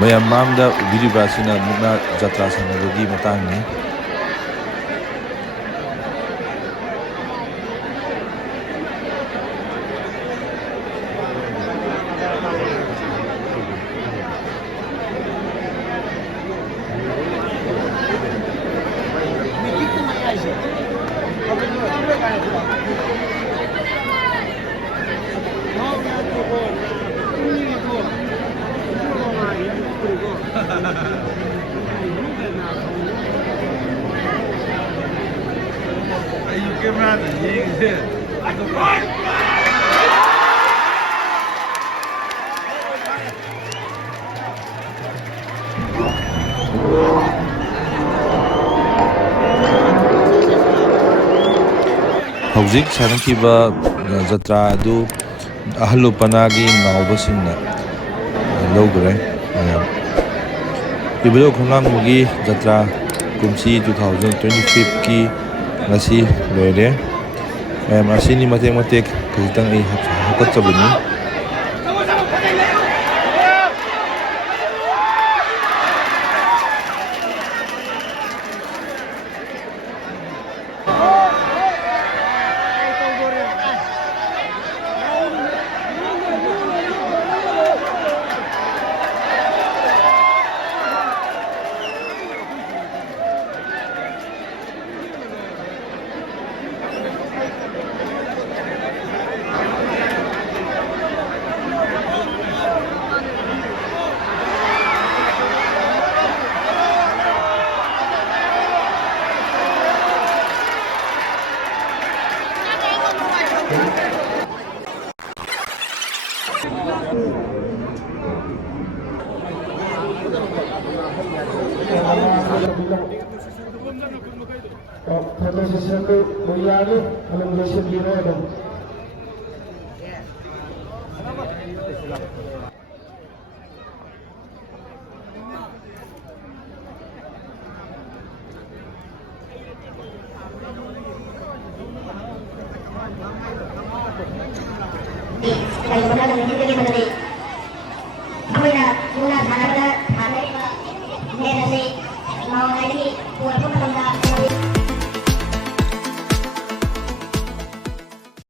ꯃꯌꯥꯝ ꯃꯥꯡꯗ ꯎꯕꯤꯔꯤꯕ ꯑꯁꯤꯅ ꯃꯨꯛꯅꯥ ꯖꯇ꯭ꯔꯥ ꯁꯥꯟꯅꯕꯒꯤ ꯃꯇꯥꯡꯅꯤ꯫ ꯍꯧꯖꯤꯛ ꯁꯥꯟꯅꯈꯤꯕ ꯖꯇ꯭ꯔꯥ ꯑꯗꯨ ꯑꯍꯜ ꯂꯨꯄꯅꯥꯒꯤ ꯉꯥꯎꯕꯁꯤꯡꯅ ꯂꯧꯈ꯭ꯔꯦ꯫ ꯏꯕꯨꯙꯧ ꯈꯣꯡꯅꯥꯡꯕꯒꯤ ꯖꯇ꯭ꯔꯥ ꯀꯨꯝꯁꯤ 2025ꯀꯤ ꯉꯁꯤ ꯂꯣꯏꯔꯦ꯫ ꯃꯌꯥꯝ ꯑꯁꯤꯅꯤ ꯃꯇꯦꯛ ꯃꯇꯦꯛ ꯈꯖꯤꯛꯇꯪ ꯑꯩ ꯍꯥꯞꯀꯠꯆꯕꯅꯤ꯫ फोटो सेशन को बुनियादी एलिमिनेशन ब्यूरो है। Muna sana pala, sana iba, hindi kasi, mga hindi, pura po na